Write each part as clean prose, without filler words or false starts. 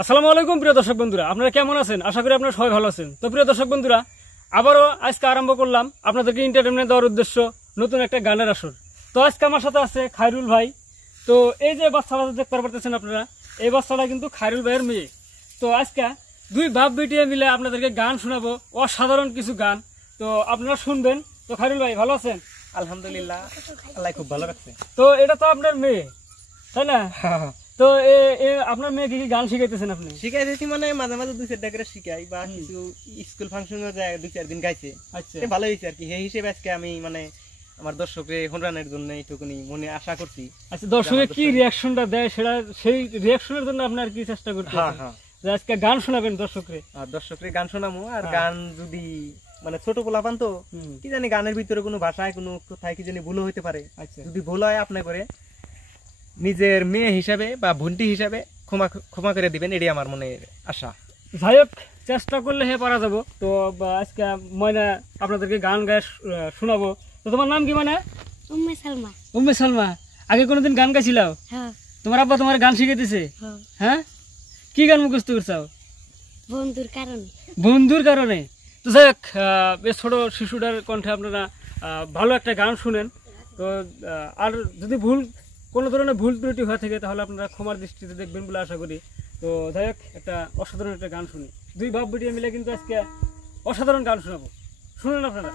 আসসালামু আলাইকুম প্রিয় দর্শক বন্ধুরা, আপনারা কেমন আছেন? আশা করি আপনারা সবাই ভালো আছেন। তো প্রিয় দর্শক বন্ধুরা, আবারও আজকে আরম্ভ করলাম আপনাদেরকে এন্টারটেনমেন্ট দেওয়ার উদ্দেশ্য নতুন একটা গানের আসর। তো আজকে আমার সাথে আছে খায়রুল ভাই। তো এই যে বাচ্চাটা দেখতে পারতেছেন আপনারা, এই বাচ্চাটা কিন্তু খায়রুল ভাইয়ের মেয়ে। তো আজকে দুই বাপ বেটিয়ে মিলে আপনাদেরকে গান শোনাবো, অসাধারণ কিছু গান। তো আপনারা শুনবেন। তো খায়রুল ভাই ভালো আছেন? আলহামদুলিল্লাহ, আল্লাহ খুব ভালো রাখছে। তো এটা তো আপনার মেয়ে, তাই না? তো আপনার মেয়েকে কি গান শিখাইতেছেন আপনি? শিখাইতেছি মানে মাঝে মাঝে দুই চারটা করে শিখাই বা কিছু স্কুল ফাংশনে যায়, দুই চার দিন গাইছে। আচ্ছা, ভালো হয়েছে আর কি। সেই হিসেবে আজকে আমি মানে আমার দর্শকরে হনরানের জন্য এইটুকুনি মনে আশা করছি। আচ্ছা, দর্শকের কি রিয়াকশনটা দেয় সেটা, সেই রিয়াকশনের জন্য আপনার কি চেষ্টা করতে যে আজকে গান শোনাবেন দর্শকরে? আর দর্শকরে গান শোনামো। আর গান যদি মানে ছোট পোলাপান তো কি জানি গানের ভিতরে কোনো ভাষায় কোনো কোথায় কি জানি ভুল হইতে পারে। আচ্ছা, যদি ভুল হয় আপনি করে নিজের মেয়ে হিসাবে বা বোনটি হিসাবে ক্ষমা করে দিবেন, এটাই আমার মনে আশা। যাই হোক, চেষ্টা করলে পারা যাবো। তো আজকে ময়না আপনাদেরকে গান গায়ে শোনাবো। তো তোমার নাম কি? মানে উম্মে সালমা। উম্মে সালমা। আগে কোনোদিন গান গাইছিলাও? হ্যাঁ। তোমার আব্বা তোমার গান শিখাইতেছে? হ্যাঁ। কি গান মুখস্থ করছাও? বন্ধুর কারণে। বন্ধুর কারণে। তো যাই হোক, বেশ ছোট শিশুটার কণ্ঠে আপনারা ভালো একটা গান শুনেন। তো আর যদি কোনো ধরনের ভুল ত্রুটি হয়ে থাকে তাহলে আপনারা ক্ষমার দৃষ্টিতে দেখবেন বলে আশা করি। তো যাই হোক, একটা অসাধারণ একটা গান শুনি। দুই বাপ বেটিয়ে মিলে কিন্তু আজকে অসাধারণ গান শোনাবো, শুনুন আপনারা।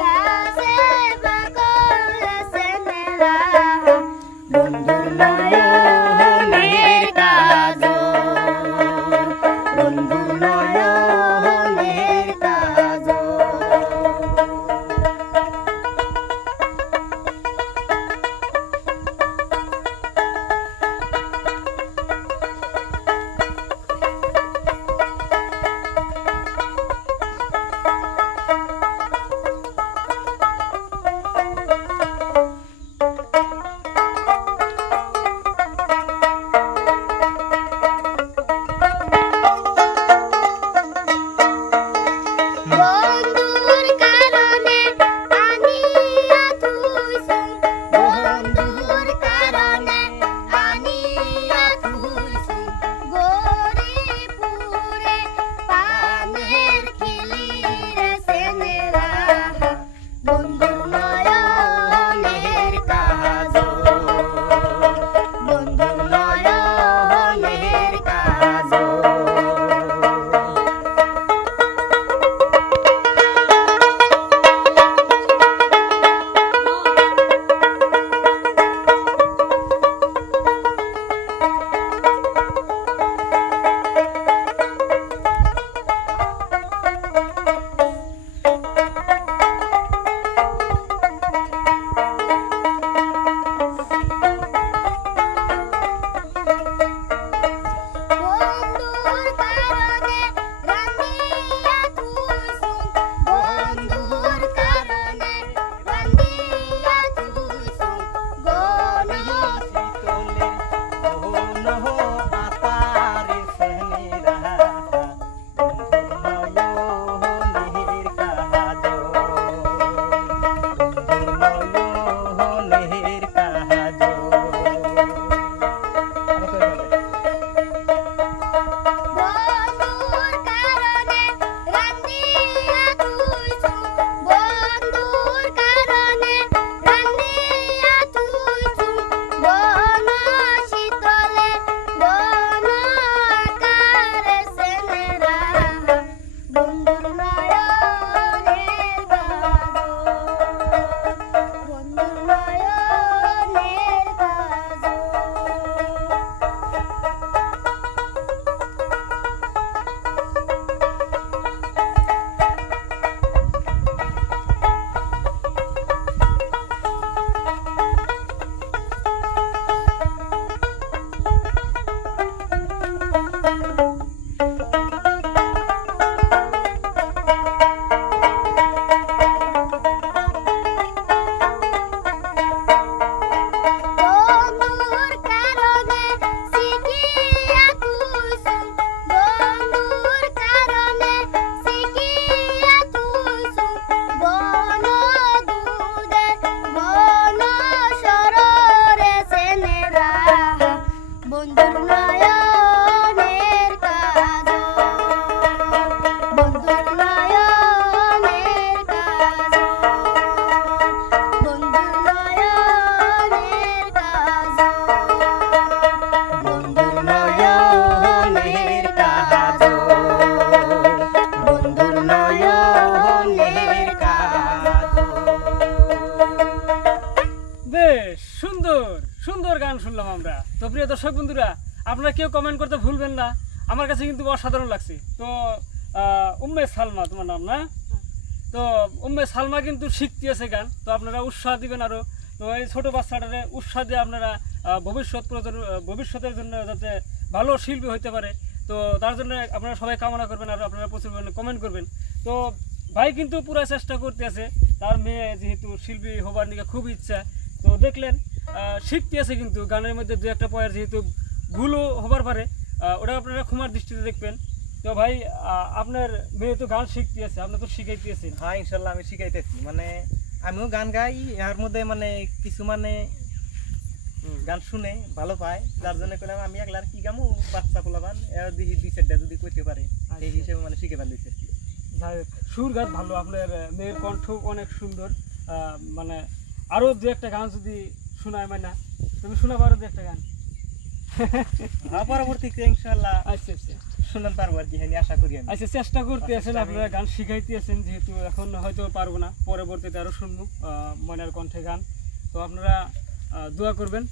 Yeah. দর্শক বন্ধুরা, আপনারা কেউ কমেন্ট করতে ভুলবেন না, আমার কাছে কিন্তু অসাধারণ লাগছে। তো উম্মে সালমা তোমার নাম না? তো উম্মে সালমা কিন্তু শিখতে আছে গান, তো আপনারা উৎসাহ দিবেন আরো। তো এই ছোট বাচ্চাটারে উৎসাহ দিয়ে আপনারা ভবিষ্যতের জন্য যাতে ভালো শিল্পী হইতে পারে, তো তার জন্য আপনারা সবাই কামনা করবেন আর আপনারা প্রচুর পরিমাণে কমেন্ট করবেন। তো ভাই কিন্তু পুরো চেষ্টা করতে আছে, তার মেয়ে যেহেতু শিল্পী হবার নিকে খুব ইচ্ছা, তো দেখলেন শিখতে আছে কিন্তু গানের মধ্যে দু একটা পয়ের যেহেতু ভুলও হবার পারে, ওটা আপনারা ক্ষমার দৃষ্টিতে দেখবেন। তো ভাই আপনার মেয়ে তো গান শিখতে আছে, আপনার তো শিখাইতেছেন। হ্যাঁ ইনশাল্লাহ আমি শিখাইতেছি, মানে আমিও গান গাই, এর মধ্যে মানে কিছু মানে গান শুনে ভালো পায়, যার জন্য করলাম আমি একলা আর কি গামু, বাচ্চা পোলাবান এর দিহি দুই চারটা যদি করতে পারে এই হিসেবে মানে শিখে ফেলতেছে। যাই হোক, সুর গান ভালো, আপনার মেয়ের কণ্ঠ অনেক সুন্দর। মানে আরো দু একটা গান যদি শোনায় মানে তুমি শোনা পারো দু একটা গান? হ্যাঁ পরবর্তীতে ইনশাল্লাহ আচ্ছা আচ্ছা শুনতে পারবো আর কি, হ্যাঁ আশা করি আমি। আচ্ছা, চেষ্টা করতে আছেন আপনারা, গান শিখাইতে আছেন, যেহেতু এখন হয়তো পারবো না, পরবর্তীতে আরো শুনবো ময়নার কণ্ঠে গান। তো আপনারা দোয়া করবেন।